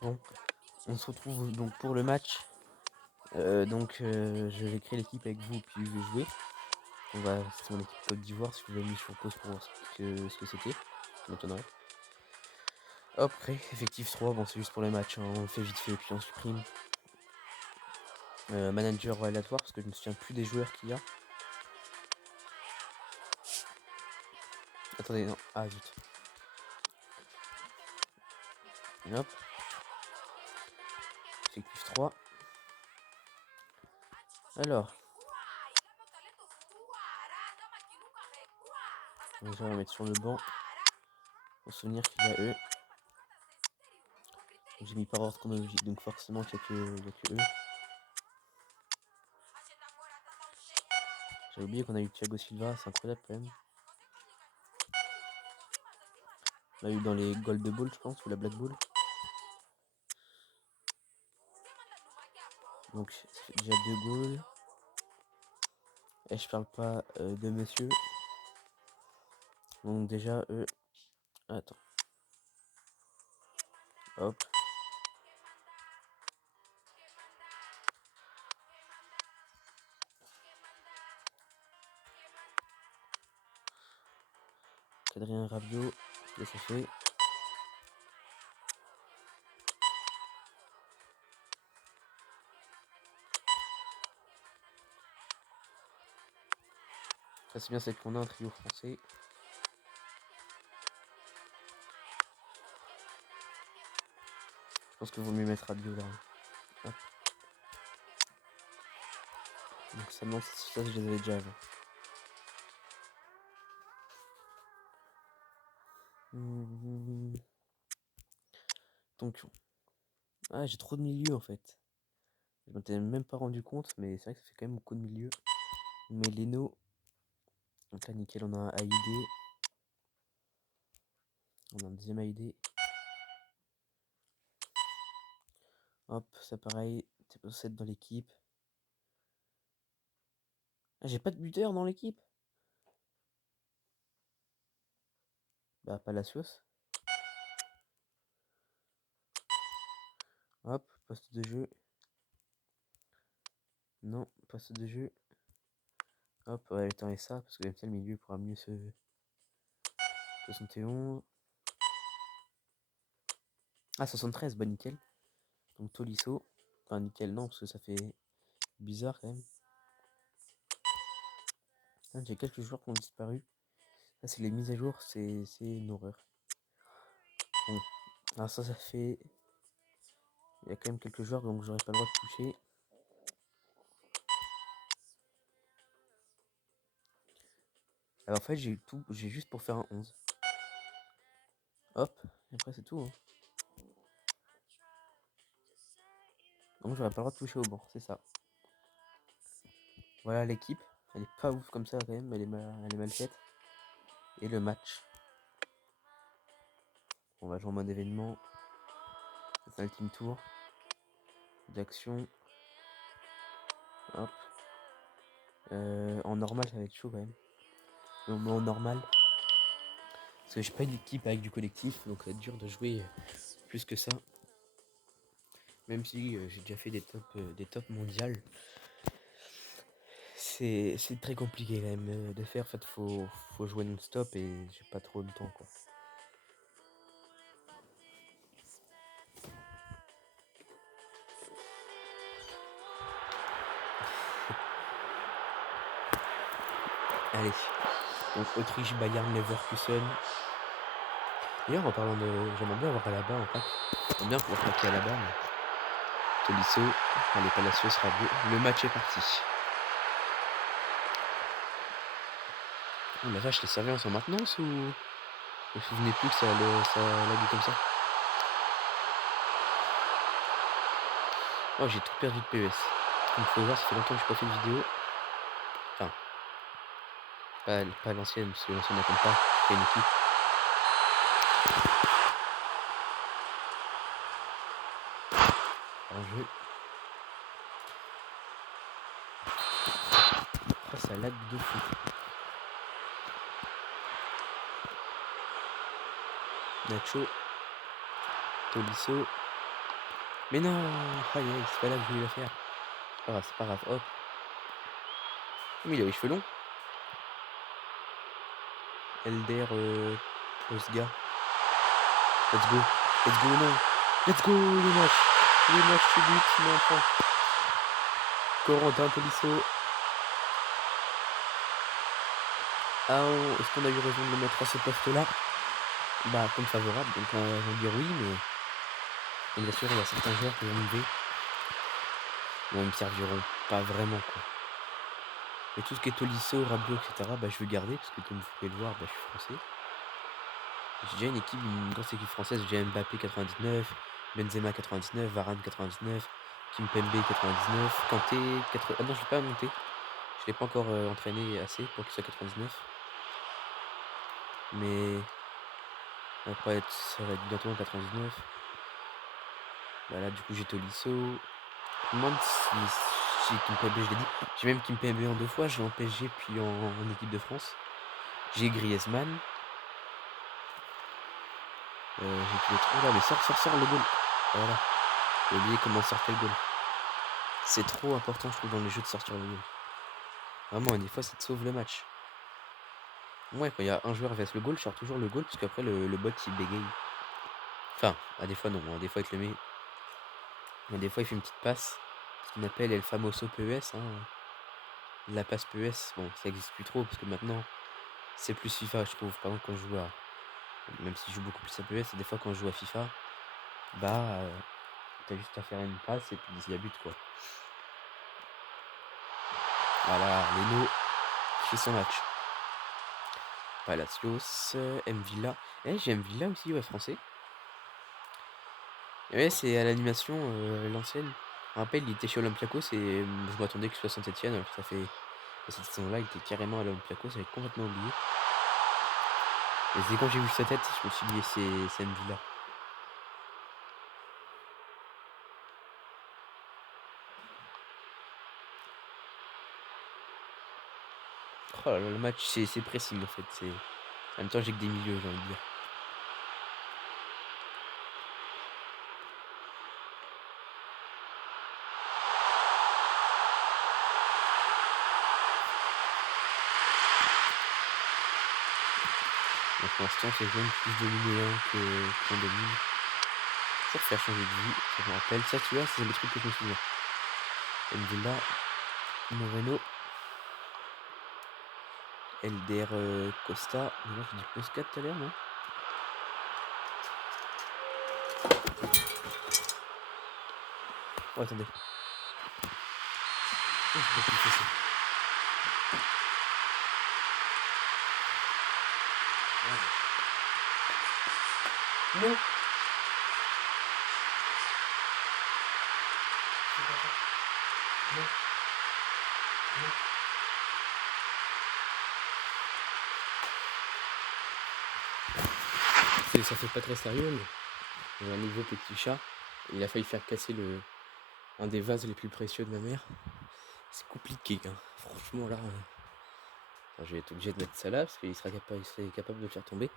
Bon, on se retrouve donc pour le match. Je vais créer l'équipe avec vous puis je vais jouer. C'est mon équipe Côte d'Ivoire. Si vous avez mis sur pause pour voir ce que c'était, ça m'étonnerait. Hop, créer effectif 3. Bon, c'est juste pour le match, hein. On le fait vite fait puis on supprime. Manager aléatoire parce que je me souviens plus des joueurs qu'il y a. Attendez, non. Ah zut. Hop. Effectif 3. Alors. Déjà, on va mettre sur le banc. Pour se souvenir qu'il y a eux. J'ai mis par ordre chronologique, donc forcément qu'il n'y a que eux. J'avais oublié qu'on a eu Thiago Silva, c'est incroyable quand même. On l'a eu dans les Gold Ball, je pense, ou la Black Ball. Donc, ça fait déjà 2 goals. Et je parle pas de monsieur. Donc, déjà, eux. Attends. Hop. Adrien Rabiot. Et ça fait. Ça, c'est bien, c'est qu'on a un trio français. Je pense que vaut mieux mettre Rabiot là. Hop. Donc, ça, non, ça, je les avais déjà avant. Donc, ah, j'ai trop de milieux en fait. Je m'en étais même pas rendu compte, mais c'est vrai que ça fait quand même beaucoup de milieux. On met Leno. Donc là, nickel, on a un AID. On a un deuxième AID. Hop, ça pareil. T'es pas 7 dans l'équipe. Ah, j'ai pas de buteur dans l'équipe. Bah, Palacios. Hop, poste de jeu. Non, poste de jeu. Hop, ouais, le temps est ça, parce que comme ça, le milieu pourra mieux se. 71. Ah, 73, bah nickel. Donc Tolisso. Enfin, nickel, non, parce que ça fait bizarre quand même. Ah, j'ai quelques joueurs qui ont disparu. Ça, c'est les mises à jour, c'est une horreur. Bon. Alors, ça fait. Il y a quand même quelques joueurs, donc j'aurais pas le droit de toucher. Alors, en fait, j'ai juste pour faire un 11. Hop, et après, c'est tout. Hein. Donc, j'aurais pas le droit de toucher au banc, c'est ça. Voilà l'équipe. Elle est pas ouf comme ça quand même, elle est mal faite. Et le match. On va jouer en mode événement. C'est un Ultimate Tour. D'action. Hop. En normal, ça va être chaud quand même. Donc, en normal. Parce que j'ai pas une équipe avec du collectif, donc ça va être dur de jouer plus que ça. Même si j'ai déjà fait des tops mondiales. C'est très compliqué quand même de faire. En fait, faut jouer non-stop et j'ai pas trop le temps quoi. Allez. Donc Autriche, Bayern, Leverkusen. D'ailleurs, en parlant de. J'aimerais bien avoir Alaba en pack. J'aimerais bien pouvoir packer Alaba, mais. Tolisso. Allez, Palacios sera beau. Le match est parti. Oh la vache, les serveurs sont en maintenance ou. Je me souvenais plus que ça laguait comme ça. Oh, j'ai tout perdu de PES. Donc faut voir, ça fait longtemps que j'ai pas fait de vidéo. Enfin. Pas l'ancienne, parce que l'ancienne ne compte pas. C'est une équipe. En jeu. Après, ça lag de fou. Nacho. Tolisso. Mais non! Aïe aïe, c'est pas là que je voulais la faire. C'est pas grave, hop. Mais il a les cheveux longs. Elder Osga. Let's go. Let's go, non. Let's go, les matchs. Les matchs subits, mais enfin. Corentin Tolisso. Est-ce qu'on a eu raison de le mettre à ce poste-là? Bah, comme favorable, donc on va dire oui, mais bien sûr, il y a certains joueurs qui vont lever. Bon, ils me serviront pas vraiment, quoi. Mais tout ce qui est Tolisso, Rabiot, etc., bah, je veux garder, parce que comme vous pouvez le voir, bah, je suis français. J'ai déjà une grosse équipe française. J'ai Mbappé 99, Benzema 99, Varane 99, Kimpembe 99, Kanté 80. Ah non, je l'ai pas monté. Je l'ai pas encore entraîné assez pour qu'il soit 99. Mais après, ça va être bientôt en 99. Bah là, du coup, j'ai Tolisso. Je me demande si Kimpembe, je l'ai dit. J'ai même Kimpembe en 2 fois. J'ai en PSG puis en équipe de France. J'ai Griezmann. J'ai tous les trous là. Mais sors le goal. Voilà. J'ai oublié comment sortait le goal. C'est trop important, je trouve, dans les jeux de sortir le goal. Vraiment, des fois, ça te sauve le match. Ouais, quand il y a un joueur vs le goal, je sors toujours le goal, parce qu'après, le bot, il bégaye. Enfin, des fois, non. Des fois, il te le met. Des fois, il fait une petite passe. Ce qu'on appelle El Famoso PES. La passe PES, bon, ça existe plus trop, parce que maintenant, c'est plus FIFA, je trouve. Par exemple, quand je joue à... Même si je joue beaucoup plus à PES, et des fois, quand je joue à FIFA, bah, t'as juste à faire une passe, et puis il y a but, quoi. Voilà, Leno fait son match. Palacios, Mvilla. J'ai Mvilla aussi, ouais, français. Et ouais, c'est à l'animation, l'ancienne. Je me rappelle, il était chez Olympiakos et je m'attendais qu'il soit Saint-Etienne, alors que ça fait. Cette saison-là, il était carrément à l'Olympiakos, j'avais complètement oublié. Et c'est quand j'ai vu sa tête, je me suis dit, c'est Mvilla. Oh là là, le match, c'est pressing en fait. En même temps, j'ai que des milieux, j'ai envie de dire. Donc pour l'instant, c'est jaune plus dominé qu'on domine. Pour faire changer de vue, ça me rappelle. Ça, tu vois, c'est le truc que je me souviens. Mvilla, Moreno, Elder Costa. Non, j'ai dit Costa tout à l'heure, non? Oh, attendez. Oh, j'ai pas pu le faire. Non. Non. Ça fait pas très sérieux, mais j'ai un nouveau petit chat. Il a failli faire casser un des vases les plus précieux de ma mère. C'est compliqué, hein. Franchement, là, je vais être obligé de mettre ça là parce qu'il serait capable de le faire tomber.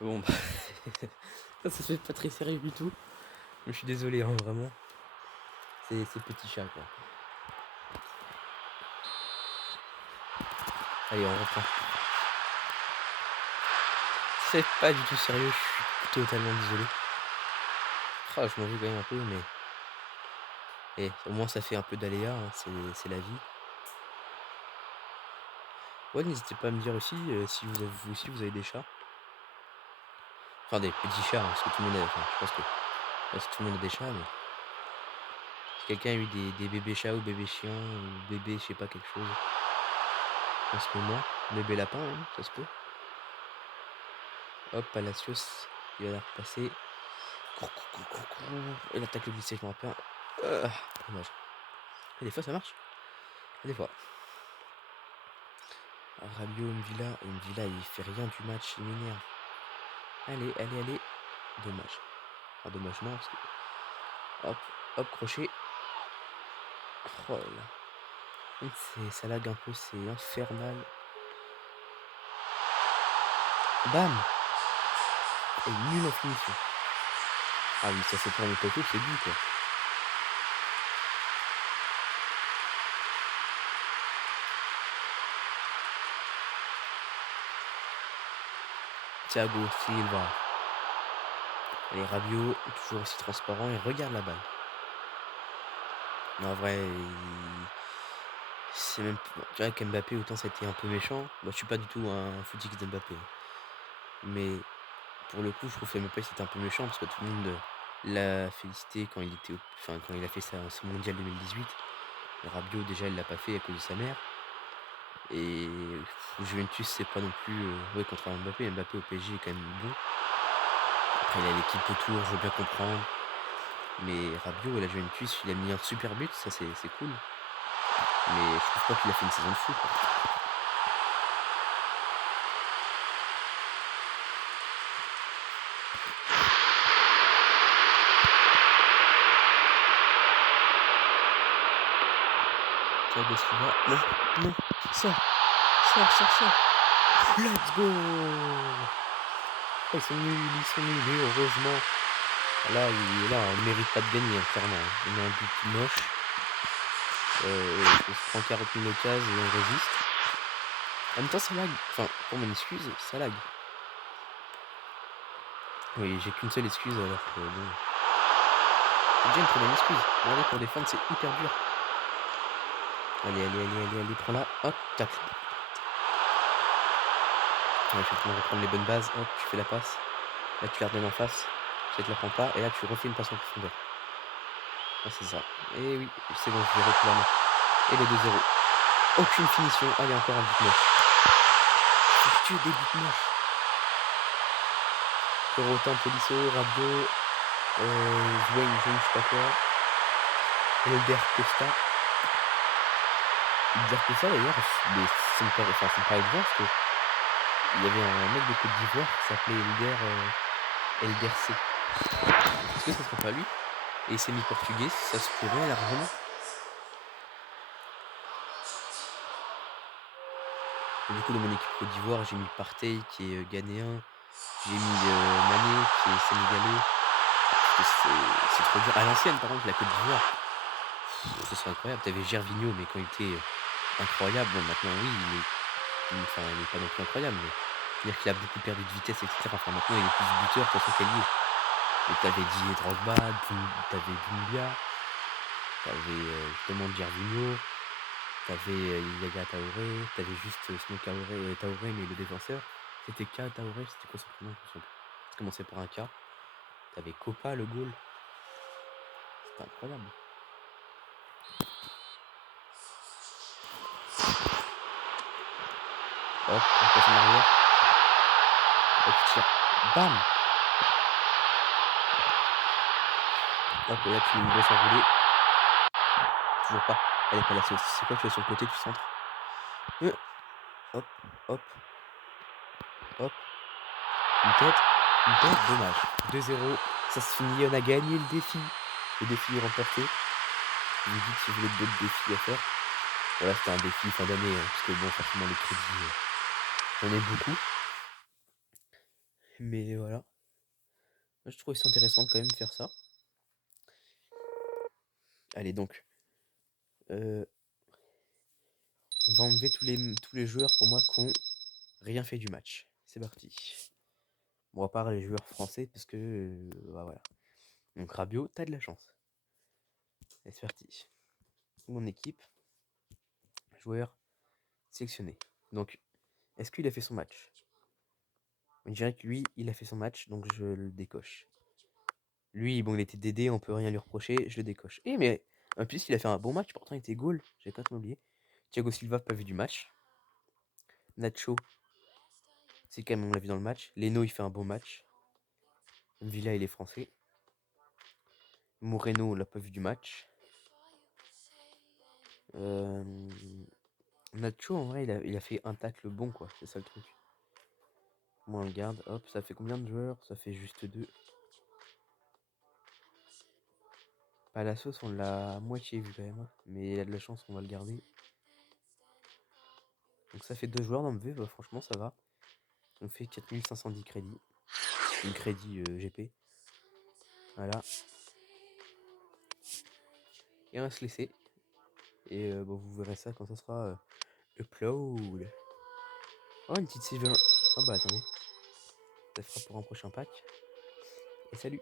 Bon, bah, ça se fait pas très sérieux du tout. Je suis désolé, hein, vraiment. C'est petit chat, quoi. Allez, on reprend. C'est pas du tout sérieux, je suis totalement désolé. Je m'en veux quand même un peu, mais... au moins ça fait un peu d'aléa, hein, c'est la vie. Ouais, n'hésitez pas à me dire aussi si vous avez des chats. Enfin, des petits chats, hein, parce que tout le monde a... Enfin, je pense que tout le monde a des chats, mais... Si quelqu'un a eu des bébés chats ou bébés chiens, ou bébés, je sais pas, quelque chose... En ce moment, bébé lapin, hein, ça se peut. Hop, Palacios, il va la repasser. Et l'attaque le glisser, je me rappelle. Dommage. Et des fois ça marche. Et des fois. Rabiot, Mvilla, il fait rien du match, il m'énerve. Allez. Dommage. Enfin, dommage non, parce que... Hop, crochet. Oh là. Ça lag un peu, c'est infernal. Bam. Et nul en finition. Ah oui, ça c'est pour mon poteau, c'est but quoi. Thiago Silva. Allez, Rabiot, toujours aussi transparent, il regarde la balle. Mais en vrai, c'est même... Tu vois qu'Mbappé, autant ça a été un peu méchant. Moi, je suis pas du tout un footix d'Mbappé. Mais pour le coup, je trouve que Mbappé, c'était un peu méchant parce que tout le monde l'a félicité quand il était enfin, quand il a fait son mondial 2018. Et Rabiot, déjà, il l'a pas fait à cause de sa mère. Et Juventus, c'est pas non plus... Ouais, contre Mbappé. Mbappé au PSG est quand même bon. Après, il a l'équipe autour, je veux bien comprendre. Mais Rabiot, la Juventus, il a mis un super but, ça c'est cool. Mais je trouve pas qu'il a fait une saison de fou, quoi. Thiago Silva. Non, non, sors, sors. Let's go! Oh, ils sont nuls, mais heureusement. Là, on mérite pas de gagner, hein, clairement. On a un but moche. On se prend 40 000 occasions et on résiste. En même temps, ça lag. Enfin, pour mon excuse, ça lag. Oui, j'ai qu'une seule excuse alors que bon. C'est déjà une très bonne excuse. Regardez, pour défendre, c'est hyper dur. Allez, prends-la. Hop, tac. Ouais, je suis en train de reprendre les bonnes bases. Hop, tu fais la passe. Là, tu la redonnes en face. Ça te la prend pas. Et là, tu refais une passe en profondeur. Ah, c'est ça. Et oui, c'est bon, je vais repris la main. Et le 2-0. Aucune finition. Allez, encore un but moche. Que des buts moches. Corotin, Tolisso, Rabiot, Zouane, je sais pas quoi. Elder Costa. Elder Costa, d'ailleurs, ça me paraît bien parce que il y avait un mec de Côte d'Ivoire qui s'appelait Elder C. Est-ce que ça serait pas lui? Et c'est mi-portugais, ça se pourrait largement. Et du coup, dans mon équipe Côte d'Ivoire, j'ai mis Partey qui est ghanéen. J'ai mis Mané qui est sénégalais. Parce que c'est trop dur. À l'ancienne, par contre, la Côte d'Ivoire, ce serait incroyable. T'avais Gervinho, mais quand il était incroyable, bon, maintenant, oui, enfin, il est pas non plus incroyable, mais c'est-à-dire qu'il a beaucoup perdu de vitesse, etc. Enfin, maintenant, il est plus buteur de toute façon qu'ailier. Et t'avais Didier Drogba, t'avais Doumbia, t'avais justement Gervinho, t'avais Yaya Taouré, t'avais juste sinon Taouré, mais le défenseur, c'était K Taouré, c'était quoi son prénom? Ça commençait par un K. T'avais Copa, le goal. C'était incroyable. Hop, on passe en arrière. Hop, tire. Bam! Hop, et là, tu mets une grosse enroulée. Toujours pas. Elle est pas la sauce. C'est quoi, tu vas sur le côté, tu centres. Hop, hop, hop. Une tête, dommage. 2-0, ça se finit, on a gagné le défi. Le défi est remporté. Je vous dis que si vous voulez d'autres défis à faire. Voilà, c'était un défi fin d'année, hein, parce que bon, forcément, les crédits, j'en ai beaucoup. Mais voilà. Moi, je trouvais ça intéressant de quand même faire ça. Allez, donc. On va enlever tous les joueurs pour moi qui ont rien fait du match. C'est parti. Bon, à part les joueurs français, parce que. Bah, voilà. Donc, Rabiot, t'as de la chance. Et c'est parti. Mon équipe. Joueur sélectionné. Donc, est-ce qu'il a fait son match? On dirait que lui, il a fait son match, donc je le décoche. Lui, bon, il était DD, on peut rien lui reprocher, je le décoche. Eh, mais en plus, il a fait un bon match, pourtant il était goal, j'ai complètement oublié. Thiago Silva, pas vu du match. Nacho, c'est quand même, on l'a vu dans le match. Leno, il fait un bon match. Villa, il est français. Moreno, on l'a pas vu du match. Nacho, en vrai, il a fait un tacle bon, quoi, c'est ça le truc. Moi, on le garde, hop, ça fait combien de joueurs? Ça fait juste 2. Palacios, on l'a à moitié vu quand même, hein. Mais il a de la chance, on va le garder. Donc ça fait 2 joueurs dans le V, bah, franchement ça va. On fait 4510 crédits. Une crédit GP. Voilà. Et on va se laisser. Et bon, vous verrez ça quand ça sera upload. Oh, une petite silver. Oh bah attendez. Ça fera pour un prochain pack. Et salut.